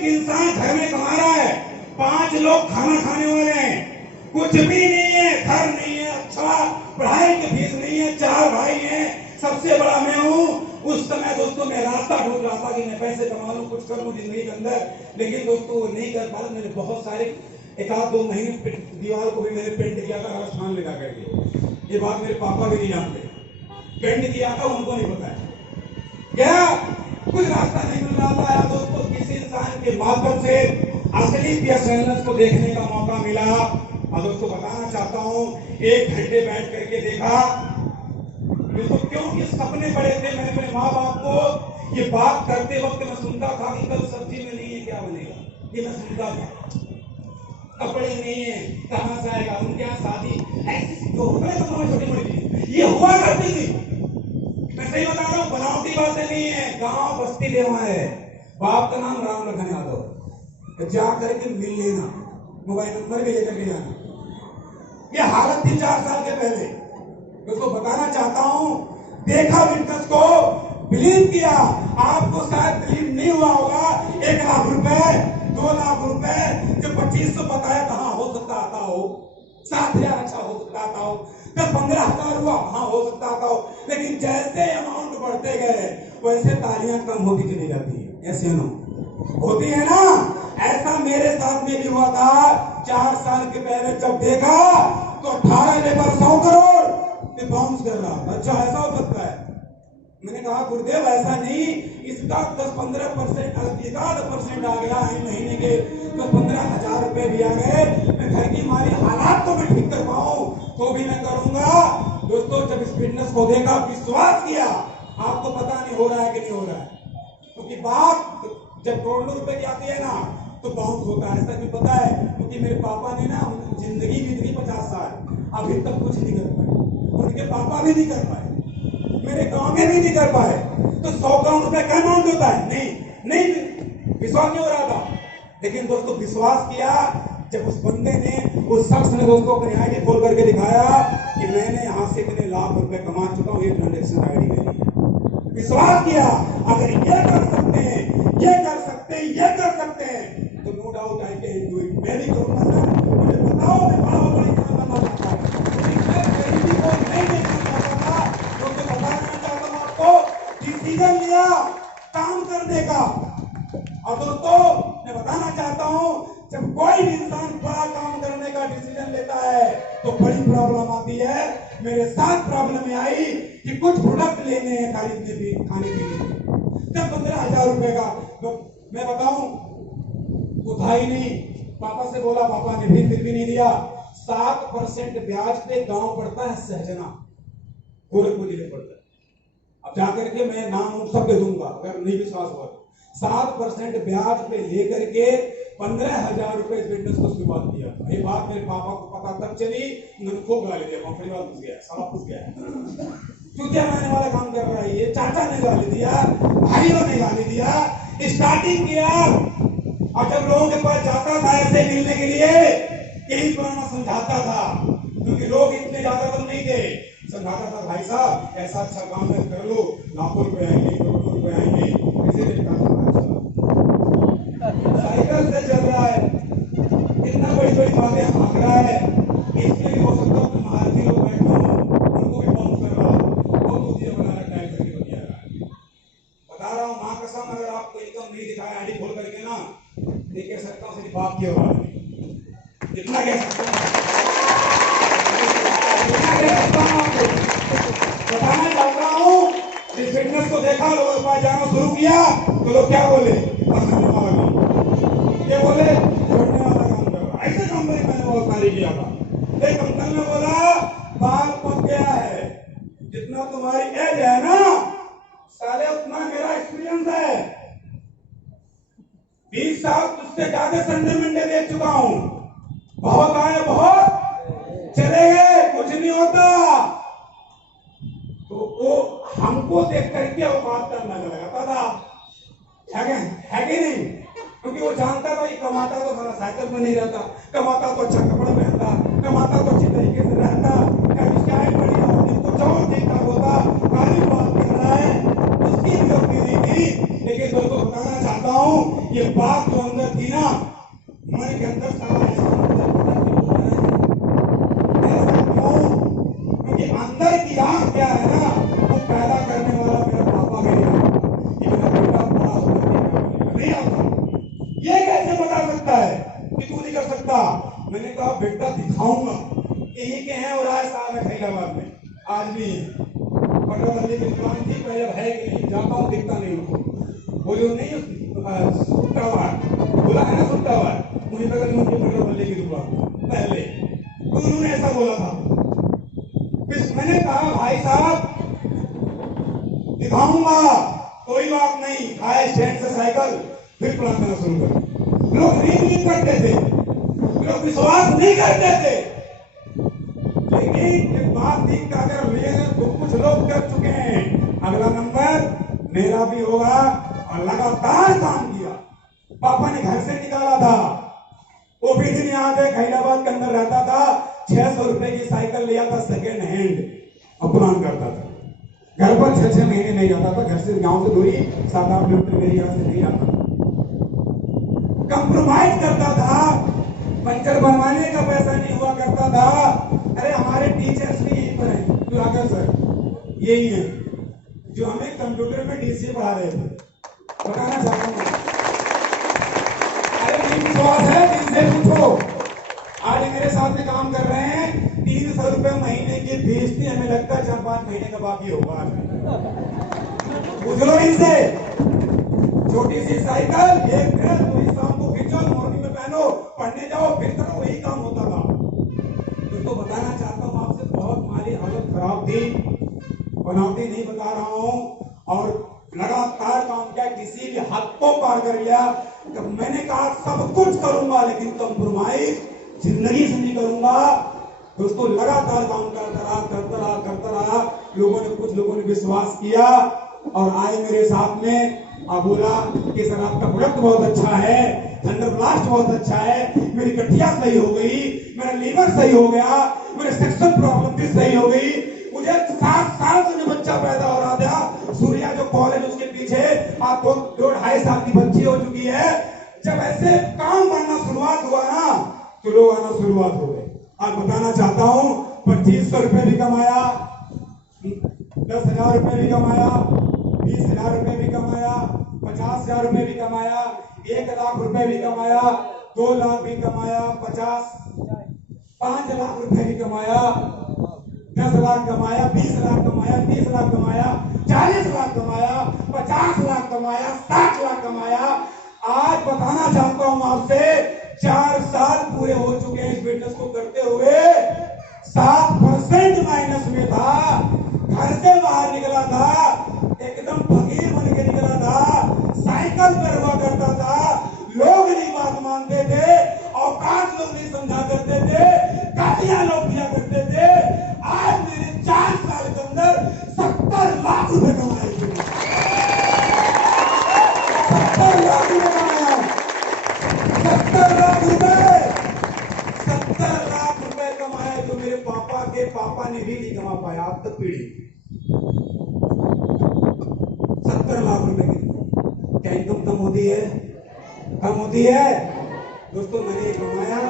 एक इंसान घर में कमा रहा है, 5 लोग खाना खाने वाले हैं, कुछ भी नहीं है, घर नहीं है, अच्छा पढ़ाई की फीस नहीं है, 4 भाई हैं, सबसे बड़ा मैं हूँ। उस समय दोस्तों मैं रास्ता ढूंढ रहा था कि मैं पैसे कमा लूं, कुछ कर लूं जिंदगी के अंदर, लेकिन दोस्तों वो नहीं कर पा रहा। मैंने बहुत सारे 1-2 महीने दीवार को भी मैंने पेंट किया था राजस्थान में जाकर के। ये बात मेरे पापा भी नहीं जानते, पेंट किया था उनको नहीं पता है क्या, कुछ रास्ता नहीं मिल रहा था। दोस्तों किसी इंसान के माध्यम से असली PSNS को देखने का मौका मिला। और दोस्तों बताना चाहता हूँ, 1 घंटे बैठ करके देखा दोस्तों, क्योंकि सपने बड़े थे। मैंने अपने माँ बाप को ये बात करते वक्त मैं सुनता था कि कल सब्जी में नहीं है क्या बनेगा, ये मैं सुनता था। कपड़े नहीं है कहां से आएगा, उनके यहाँ शादी ऐसी जो होता है तो छोटी मोटी ये हुआ करती थी। मैं सही बता रहा हूँ, बनावटी बातें नहीं है, गांव बस्ती देवा है। बाप का नाम राम लखन यादव, जा करके मिल लेना, मोबाइल नंबर भी लेकर के जाना। ये हालत थी 4 साल के पहले। उसको बताना चाहता हूं, देखा विटनेस को, बिलीव किया। आपको शायद बिलीव नहीं हुआ होगा। 1 लाख रुपए, 2 लाख रुपए, जो 2500 बताया कहां हो सकता आता हो, 7,000 अच्छा हो सकता आता हो, जब 15,000 हुआ कहां हो सकता आता हो। लेकिन जैसे अमाउंट बढ़ते गए वैसे तालियां कम होती चली जाती है, ऐसे ना होती है ना। ऐसा मेरे साथ में भी हुआ था 4 साल के पहले। जब देखा तो 18 लेबर 100 करोड़ बाउंस कर रहा था। अच्छा ऐसा हो सकता है। मैंने कहा गुरुदेव ऐसा नहीं, इसका 10-15% %1 आ गया महीने के, तो 15,000 रुपए भी आ गए। मैं घर की माली हालात तो मैं ठीक कर पाऊं तो भी मैं करूंगा। दोस्तों जब इस फिटनेस को देखा, विश्वास किया, आपको पता नहीं हो रहा है कि नहीं हो रहा है, क्योंकि बात जब करोड़ों रुपए की आती है ना तो बाउंस होता है। ऐसा भी पता है, क्योंकि मेरे पापा ने ना जिंदगी बीत गई 50 साल, अभी तक कुछ नहीं कर पाए, उनके पापा भी नहीं कर पाए, मेरे गांव में भी नहीं कर पाए। तो 100 करोड़ रुपए का अमाउंट होता है, नहीं विश्वास नहीं हो रहा था। लेकिन दोस्तों विश्वास किया जब उस बंदे ने, उस शख्स ने दोस्तों अपनी आईडी खोल करके दिखाया कि मैंने यहां से इतने लाख रुपए कमा चुका हूं, ये ट्रांजेक्शन आईडी मेरी है। विश्वास किया अगर ये कर सकते हैं, ये कर सकते हैं, ये कर सकते हैं, तो no doubt I can do it. मैं भी करूंगा सर। मुझे बताओ मैं बड़ा बड़ा इंसान बनना चाहता हूं, गरीबी को नहीं देखना चाहता था। तो बताना चाहता हूं आपको, डिसीजन लिया काम करने का। और दोस्तों मैं बताना चाहता हूं, जब कोई भी इंसान बड़ा काम करने का डिसीजन लेता है तो बड़ी प्रॉब्लम आती है। मेरे साथ प्रॉब्लम में आई कि कुछ प्रोडक्ट लेने हैं खरीदने भी, खाने के लिए, जब 15,000 रुपए का, तो मैं बताऊं उधारी नहीं, पापा से बोला, पापा ने भी फिर भी नहीं दिया। 7% ब्याज पे गांव पड़ता है सहजना, गोरखपुर जिले पड़ता है। अब जाकर के मैं नाम सब दे दूंगा अगर नहीं विश्वास हुआ। 7% ब्याज पे लेकर के 15,000 रुपए बिजनेस को शुरुआत किया। ये बात मेरे पापा को पता तब चली, उन्होंने खूब गाली दिया, कंपनी वाला घुस गया, साला घुस गया, चूतिया मारने वाला काम कर रहा है ये। चाचा ने गाली दिया, भाइयों ने गाली दिया, स्टार्टिंग किया। और जब लोगों के पास जाता था ऐसे मिलने के लिए, यही पुराना समझाता था, क्योंकि लोग इतने ज्यादा तो नहीं थे, समझाता था भाई साहब ऐसा अच्छा काम है कर लो, लाखों रुपए आएंगे, करोड़ों रुपए आएंगे। ऐसे देखता था साइकिल से चल रहा है, इतना बड़ी बड़ी बातें हाँक रहा है, इसमें भी हो सकता है महारथी लोग बैठे हो, उनको भी बाउंस कर रहा हो, वो दूसरी बना रहा है, करके बतिया रहा है। बता रहा हूँ माँ कसम, अगर आपको इनकम नहीं दिखाया आईडी खोल करके ना, देख सकता हूँ सिर्फ बाप की औलाद है, जितना कह सकता हूँ। बताना चाहता हूँ, इस फिटनेस को देखा, लोगों के पास जाना शुरू किया तो लोग क्या बोले, ये बोले छोड़ने वाला काम कर रहा। ऐसे कंपनी मैंने बहुत सारी किया था। एक अंकल ने बोला बाल पक गया है, जितना तुम्हारी एज है ना साले उतना मेरा एक्सपीरियंस है, 20 साल तुझसे ज्यादा संडे मंडे देख चुका हूं, बहुत आए बहुत चले गए, कुछ नहीं होता। तो वो हमको देख करके वो बात करना लगाता था, है कि नहीं, क्योंकि वो जानता था कि कमाता तो सारा साइकिल में नहीं रहता, कमाता तो अच्छा कपड़ा पहनता, कमाता तो अच्छी तरीके से रहता, उसकी आय बढ़िया होती, कुछ और ठीक ठाक होता। गाली बात कर रहा है उसकी भी होती नहीं थी, लेकिन लेकिन दोस्तों बताना चाहता हूँ, ये बात जो अंदर थी ना, मन के अंदर सारा ऐसा क्यों? क्योंकि अंदर की आग क्या है ना, वो पैदा करने वाला मेरा पापा भी नहीं, ये मेरा बेटा बड़ा होकर नहीं आता। ये कैसे बता सकता है कि तू नहीं कर सकता? मैंने कहा बेटा दिखाऊंगा। यही के हैं और आज साहब है खैराबाद में, आज भी है। पटवाली की दुकान थी पहले, है कि नहीं जाता हूँ, दिखता नहीं उनको। वो जो नहीं सुट्टा हुआ बोला है ना, सुट्टा हुआ मुझे बगल में उनकी पटवाली की दुकान पहले, तो उन्होंने ऐसा बोला था। फिर मैंने कहा भाई साहब दिखाऊंगा, कोई बात नहीं। आए स्टैंड से साइकिल, फिर पढ़ाना शुरू कर। लोग नहीं करते थे, लोग विश्वास नहीं करते थे, लेकिन एक बात थी कि अगर मेरे तो कुछ लोग कर चुके हैं, अगला नंबर मेरा भी होगा। और लगातार काम किया। पापा ने घर से निकाला था, वो भी दिन याद है, खैराबाद के अंदर रहता था, 600 रुपए की साइकिल लिया था सेकेंड हैंड, अपमान करता था। घर पर 6-6 महीने नहीं जाता था, घर से गांव से दूरी 7-8 किलोमीटर मेरे यहाँ से नहीं आता। कंप्रोमाइज करता था, पंचर बनवाने का पैसा नहीं हुआ करता था। अरे हमारे टीचर्स भी यहीं पर हैं, दिवाकर सर यही है जो हमें कंप्यूटर में डीसी पढ़ा रहे थे। बताना चाहता हूँ, अरे नहीं विश्वास है जिनसे पूछो, आज मेरे साथ में काम कर रहे हैं, 300 रुपए महीने की फीस थी, हमें लगता है 4-5 महीने का बाकी होगा। पूछ लो इनसे, छोटी सी साइकिल, एक ड्रेस, वही शाम को खींचो, मॉर्निंग में पहनो, पढ़ने जाओ, फिर करो, वही काम होता था। तो बताना चाहता हूँ आपसे, बहुत हमारी हालत खराब थी, बनावटी नहीं बता रहा हूँ, और लगातार काम किया, किसी भी हद को पार कर लिया। जब मैंने कहा सब कुछ करूंगा लेकिन कंप्रोमाइज जिंदगी से नहीं करूंगा, दोस्तों लगातार काम करता रहा। कुछ लोगों ने विश्वास किया और आए मेरे साथ में, और बोला कि सर आपका प्रोडक्ट बहुत अच्छा है, थंडर ब्लास्ट बहुत अच्छा है, मेरी गठिया सही हो गई, मेरा लीवर सही हो गया, मेरे सेक्सुअल प्रॉब्लम भी सही हो गई, मुझे 7 साल से बच्चा पैदा हो रहा था। सूर्या जो कॉलेज उसके पीछे आप 2-2.5 साल की बच्ची हो चुकी है। जब ऐसे काम करना शुरुआत हुआ ना, तो लोग आना शुरुआत हो गए। आज बताना चाहता हूँ, 2500 रुपए भी कमाया, 10,000 रुपए भी कमाया, 20,000 रुपए भी कमाया, 50,000 रुपए भी कमाया, 1 लाख रुपए भी कमाया, 2 लाख भी कमाया, 5 लाख रुपए भी कमाया, 10 लाख कमाया, 20 लाख कमाया, 30 लाख कमाया, 40 लाख कमाया, 50 लाख कमाया, 60 लाख कमाया। आज बताना चाहता हूं आपसे, 4 साल पूरे हो चुके हैं इस बिजनेस को करते हुए। 7% माइनस में था, घर से बाहर निकला था, एकदम फकीर बन के निकला था, साइकिल पर हुआ करता था, लोग नहीं बात मानते थे, औकात लोग नहीं समझा करते थे, गालियां लोग दिया करते थे। आज मेरे 4 साल के अंदर 70 लाख रुपए कमाए थे, 70 लाख रुपए कमाया, 70 लाख रुपए, 70 लाख रुपए कमाए, जो मेरे पापा के पापा ने भी नहीं कमा पाया अब तक पीढ़ी। 70 लाख रुपए की क्या इनकम कम होती है? कम होती है दोस्तों। मैंने कमाया,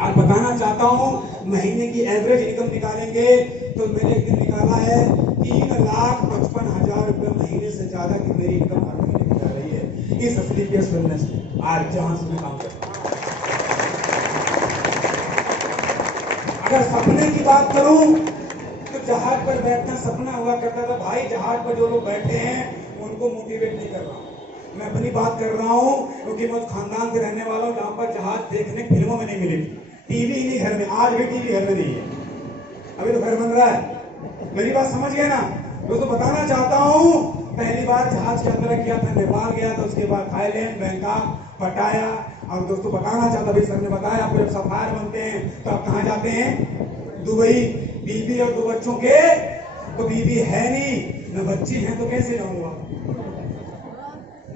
आज बताना चाहता हूं, महीने की एवरेज इनकम निकालेंगे तो मैंने एक दिन निकाला है 3,55,000 रुपए महीने से ज्यादा की मेरी इनकम हर महीने निकल रही है इस असली केस फिटनेस में, आज जहां से मैं काम करता हूं। अगर सपने की बात करूं तो जहाज पर बैठना सपना हुआ करता था भाई। जहाज पर जो लोग बैठे हैं उनको मोटिवेट नहीं कर रहा हूं, मैं अपनी बात कर रहा हूं, क्योंकि मैं खानदान से रहने वाला हूं जहां पर जहाज देखने फिल्मों में नहीं मिली, टीवी ही नहीं घर में, आज भी टीवी घर में नहीं है, अभी तो घर बन रहा है। मेरी बात समझ गए ना दोस्तों। बताना चाहता हूं, पहली बार जहाज की यात्रा किया था, नेपाल गया था, उसके बाद थाईलैंड, बैंकॉक, पटाया। और दोस्तों बताना चाहता, भाई सर ने बताया आप जब सफायर बनते हैं तो आप कहाँ जाते हैं? दुबई। बीबी और 2 बच्चों के, तो बीबी है नहीं, न बच्ची है, तो कैसे जाऊंगा?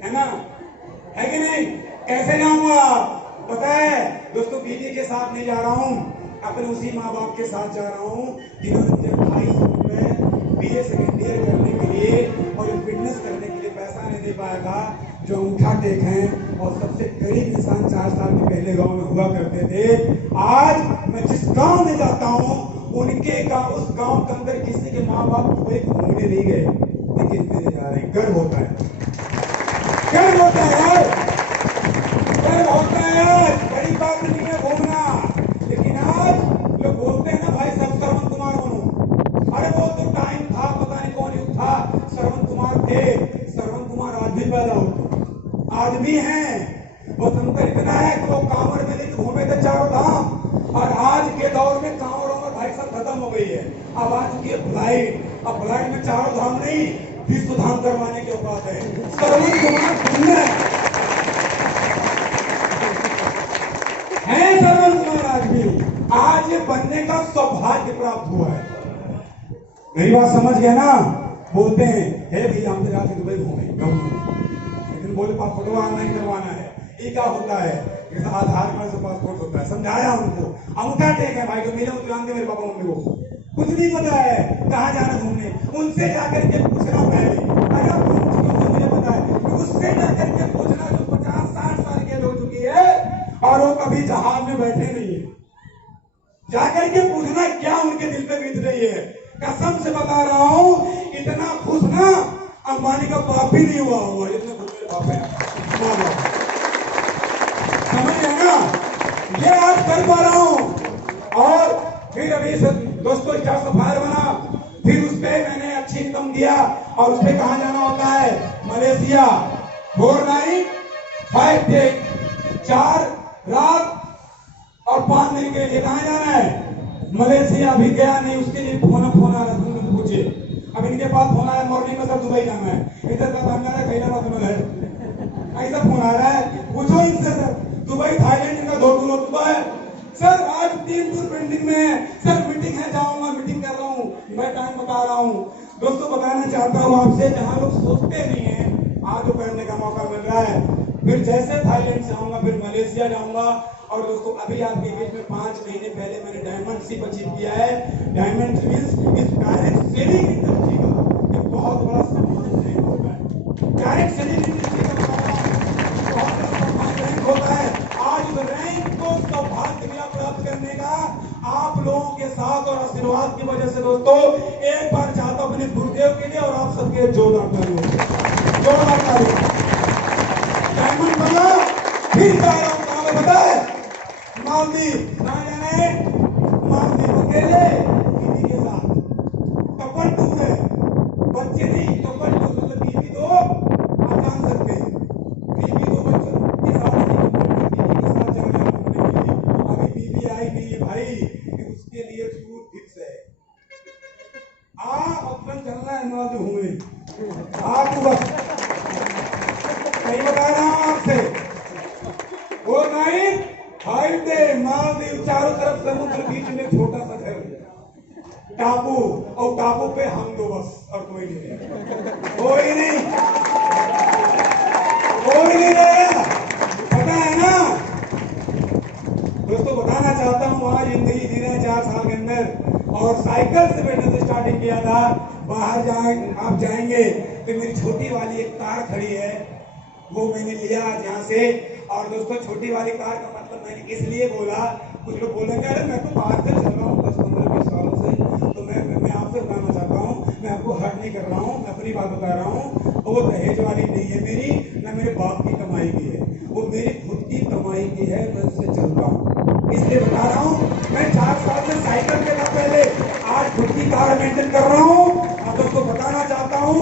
है ना, है कि नहीं? कैसे जाऊंगा? पता है दोस्तों, बीबी के साथ नहीं जा रहा हूं, अपने उसी माँ बाप के साथ जा रहा हूं जिन्होंने मुझे 250 रुपए BA सेकेंड ईयर करने के लिए और फिटनेस करने के लिए पैसा नहीं दे पाया था, जो अंगूठा टेक हैं और सबसे गरीब इंसान 4 साल के पहले गांव में हुआ करते थे। आज मैं जिस गांव में जाता हूं उनके गांव, उस गांव के अंदर किसी के माँ बाप दुबई घूमने नहीं गए, लेकिन मेरे जा रहे हैं। गर्व होता है, गर्व होता है यार, गर्व होता है यार। बड़ी बात नहीं है घूमना, लेकिन आज लोग बोलते हैं ना भाई सब श्रवण कुमार बनो। अरे वो तो टाइम था, पता नहीं कौन युग था, श्रवण कुमार थे। श्रवण कुमार आज भी पैदा होते, आज भी हैं। वो अंतर इतना है कि वो कांवड़ में लेके घूमे थे चारों धाम, और आज के दौर में कांवड़ उम्र भाई साहब खत्म हो गई है। अब आ चुकी है फ्लाइट, अब फ्लाइट में चारों धाम नहीं, विश्व धाम करवाने की औकात है। श्रवण कुमार है, श्रवण कुमार आज भी, आज ये बनने का सौभाग्य प्राप्त हुआ है। मेरी बात समझ गया ना? बोलते हैं हे भैया हम तो जाके दुबई घूमे, लेकिन बोले पासपोर्ट ऑनलाइन करवाना है। ये क्या होता है? जैसा आधार कार्ड से पासपोर्ट होता है। समझाया उनको, अंगूठा टेक है भाई, तो मिले तो जानते मेरे पापा मम्मी को कुछ नहीं पता है कहाँ जाना घूमने, उनसे जाकर के पूछना पहले। अगर घूम चुके हो मुझे पता है कि उससे जाकर के पूछना जो 50-60 साल के हो चुकी है और वो कभी जहाज में बैठे नहीं है, जाकर के पूछना क्या उनके दिल पे बीत रही है। कसम से बता रहा हूं, इतना खुश ना अंबानी का बाप भी नहीं हुआ होगा, इतने खुश मेरे बाप है। समझ गए ना? ये आज कर पा रहा हूं। और फिर अभी दोस्तों स्टार सफायर बना, फिर उस पर मैंने अच्छी इनकम दिया, और उस पर कहाँ जाना होता है? मलेशिया। 4 नाइट 5 डे, 4 रात और 5 दिन के लिए कहाँ जाना है? मलेशिया। भी गया नहीं, उसके लिए फोन आ रहा है, तुम पूछिए। अब इनके पास फोन आया मॉर्निंग में, सर दुबई जाना है, इधर का हम जा रहे हैं खैराबाद में है, ऐसा फोन आ रहा है। पूछो इनसे सर, दुबई थाईलैंड इनका 2 टूर हो चुका है सर, आज 3 टूर पेंडिंग में है सर, मीटिंग है, जाऊंगा, मीटिंग कर रहा हूँ, मैं टाइम बता रहा हूँ। दोस्तों बताना चाहता हूँ आपसे, जहाँ लोग सोचते नहीं है आज वो करने का मौका मिल रहा है। फिर जैसे थाईलैंड से आऊंगा, फिर मलेशिया जाऊंगा। और दोस्तों अभी आपके बीच में 5 महीने पहले मैंने डायमंडशिप अचीव किया है। डायमंड इस डायरेक्ट सेलिंग इंडस्ट्री का एक बहुत बड़ा सम्मान रैंक होता है। डायरेक्ट सेलिंग इंडस्ट्री का बहुत बड़ा सम्मान रैंक होता है। आज उस रैंक को सौभाग्य मिला प्राप्त करने का आप लोगों के साथ और आशीर्वाद की वजह से। दोस्तों एक बार चाहता हूं अपने गुरुदेव के लिए और आप सबके जोरदार तालियों, जोरदार तालियों। डायमंड बना, फिर जा रहा हूं, कहां पे पता है? मालदीव। कहाँ जाना है? मालदीव। अकेले, बीवी के साथ, कपल टूर है, बच्चे नहीं, कपल टूर, मतलब बीवी तो आप जान सकते हैं, बीवी तो बच्चों के साथ नहीं, बीवी के साथ जाना है घूमने के लिए। अभी बीवी आई नहीं है भाई, उसके लिए टूर फिक्स है। अपन चलना है मालदीव घूमने, आप बस सही बता रहा हूँ आपसे। 4 नाइट 5 डे मालदीव, चारों तरफ समुद्र, बीच में छोटा सा घर, टापू, और टापू पे हम दो बस, और कोई नहीं, कोई नहीं, कोई नहीं रहेगा। पता है ना दोस्तों? बताना चाहता हूँ वहां जिंदगी जी रहे 4 साल के अंदर, और साइकिल से बैठने से स्टार्टिंग किया था। बाहर आप जाएंगे तो मेरी छोटी वाली एक कार खड़ी है, वो मैंने लिया यहाँ से। और दोस्तों छोटी वाली कार का मतलब मैंने इसलिए बोला, कुछ लोग बोलेंगे अरे मैं तो बाहर से चल रहा हूँ 10-15-20 सालों से, तो मैं आपसे बताना चाहता हूँ, मैं आपको हर्ट नहीं कर रहा हूँ, मैं अपनी बात बता रहा हूँ। वो दहेज वाली नहीं है मेरी, ना मेरे बाप की कमाई की है, वो मेरी खुद की कमाई की है, मैं उससे चलता हूँ, इसलिए बता रहा हूँ। मैं 4 साल से साइकिल पे था पहले, आज खुद की कार मेंटेन कर रहा हूँ। अब दोस्तों बताना चाहता हूँ,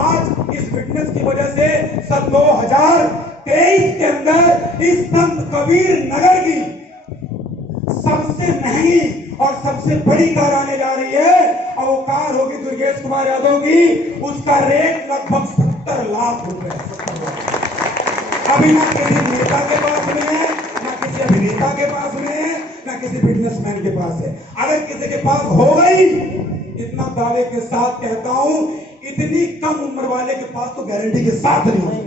आज इस फिटनेस की वजह से सन 2023 के अंदर इस संत कबीर नगर की सबसे महंगी और सबसे बड़ी कार आने जा रही है, और वो कार होगी दुर्गेश कुमार यादव की। उसका रेट लगभग 70 लाख रुपए। अभी ना किसी नेता के पास में है, ना किसी अभिनेता के पास में है, ना किसी बिजनेसमैन के पास है। अगर किसी के पास हो गई, इतना दावे के साथ कहता हूं, इतनी कम उम्र वाले के पास तो गारंटी के साथ नहीं हो सकती।